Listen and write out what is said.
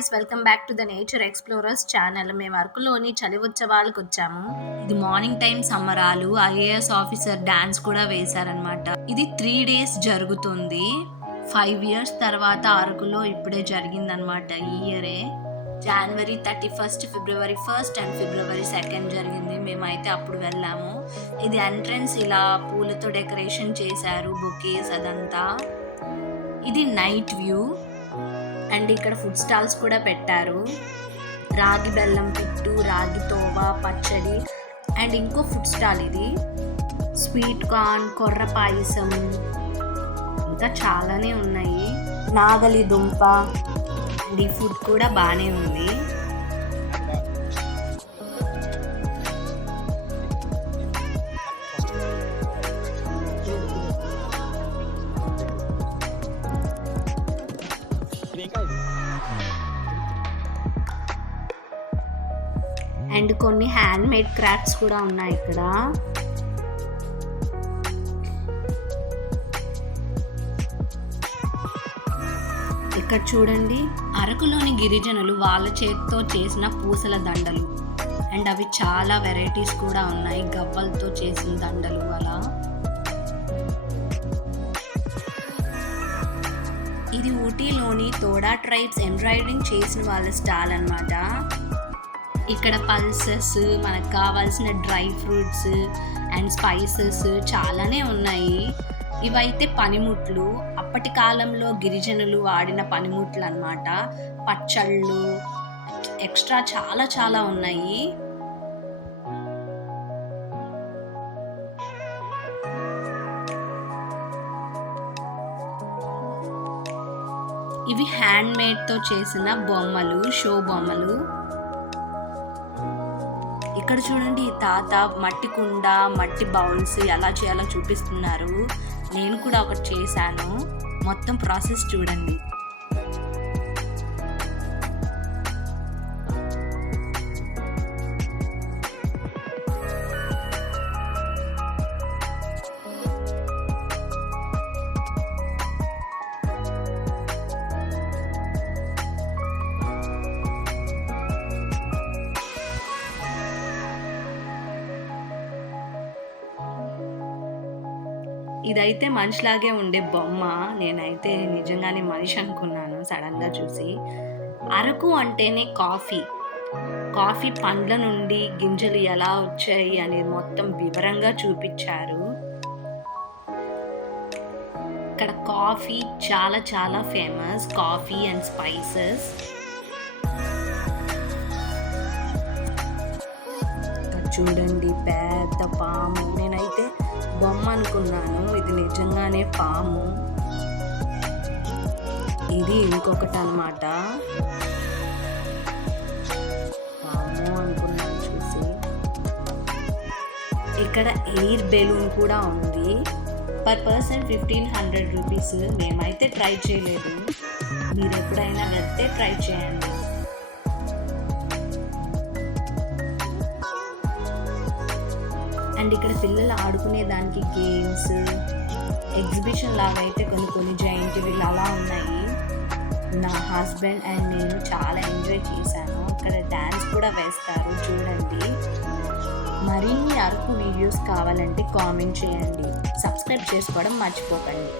Guys, welcome back to the nature explorers channel. మేము అరకులోని చలి ఉత్సవాలకు వచ్చాము. ఇది మార్నింగ్ టైం సంబరాలు. ఐఏఎస్ ఆఫీసర్ డాన్స్ కూడా వేశారనమాట. ఇది 3 days జరుగుతుంది. 5 years తర్వాత అరకులో ఇప్పుడే జరిగిందనమాట. ఈ ఇయరే January 31st, February 1st and February 2nd జరిగింది. మేమైతే అప్పుడు వెళ్ళాము. ఇది ఎంట్రన్స్ ఇలా పూలతో డెకరేషన్ చేశారు, బొకేస్ అదంతా. ఇది నైట్ వ్యూ. అండ్ ఇక్కడ ఫుడ్ స్టాల్స్ కూడా పెట్టారు. రాగి బెల్లం పిట్టు, రాగి తోవ, పచ్చడి అండ్ ఇంకో ఫుడ్ స్టాల్ ఇది. స్వీట్ కార్న్, కొర్ర పాయసం, ఇంకా చాలానే ఉన్నాయి. నాగలి దుంప అండ్ ఈ ఫుడ్ కూడా బాగానే ఉంది. అండ్ కొన్ని హ్యాండ్ మేడ్ క్రాఫ్ట్స్ కూడా ఉన్నాయి ఇక్కడ. ఇక్కడ చూడండి, అరకులోని గిరిజనులు వాళ్ళ చేతితో చేసిన పూసల దండలు. అండ్ అవి చాలా వెరైటీస్ కూడా ఉన్నాయి, గవ్వలతో చేసిన దండలు అలా. ఇది ఊటీలోని తోడా ట్రైబ్స్ ఎంబ్రాయిడరింగ్ చేసిన వాళ్ళ స్టాల్ అన్నమాట. ఇక్కడ పల్సెస్, మనకు కావాల్సిన డ్రై ఫ్రూట్స్ అండ్ స్పైసెస్ చాలానే ఉన్నాయి. ఇవైతే పనిముట్లు, అప్పటి కాలంలో గిరిజనులు వాడిన పనిముట్లు అన్నమాట. పచ్చళ్ళు, ఎక్స్ట్రా చాలా చాలా ఉన్నాయి. ఇవి హ్యాండ్ మేడ్తో చేసిన బొమ్మలు, షో బొమ్మలు. ఇక్కడ చూడండి, ఈ తాత మట్టి కుండ, మట్టి బౌల్స్ ఎలా చేయాలో చూపిస్తున్నారు. నేను కూడా ఒకటి చేశాను. మొత్తం ప్రాసెస్ చూడండి. ఇదైతే మనిషిలాగే ఉండే బొమ్మ. నేనైతే నిజంగానే మనిషి అనుకున్నాను సడన్గా చూసి. అరకు అంటేనే కాఫీ పండ్ల నుండి గింజలు ఎలా వచ్చాయి అనేది మొత్తం వివరంగా చూపించారు. ఇక్కడ కాఫీ చాలా చాలా ఫేమస్, కాఫీ అండ్ స్పైసెస్. చూడండి, పెద్ద పాము. నేనైతే బొమ్మ అనుకున్నాను, ఇది నిజంగానే పాము. ఇది ఇంకొకటి అన్నమాట. పాము అనుకున్నాను చూసి. ఇక్కడ ఎయిర్ బెలూన్ కూడా ఉంది. Per person 1500 rupees. మేమైతే ట్రై చేయలేదు, మీరు ఎప్పుడైనా వెళ్తే ట్రై చేయండి. అండ్ ఇక్కడ పిల్లలు ఆడుకునే దానికి గేమ్స్, ఎగ్జిబిషన్ లాగా అయితే కొన్ని జైంట్ వీల్ అలా ఉన్నాయి. నా హస్బెండ్ అండ్ నేను చాలా ఎంజాయ్ చేశాను. ఇక్కడ డ్యాన్స్ కూడా వేస్తారు చూడండి. మరిన్ని అరకు వీడియోస్ కావాలంటే కామెంట్ చేయండి. సబ్స్క్రైబ్ చేసుకోవడం మర్చిపోకండి.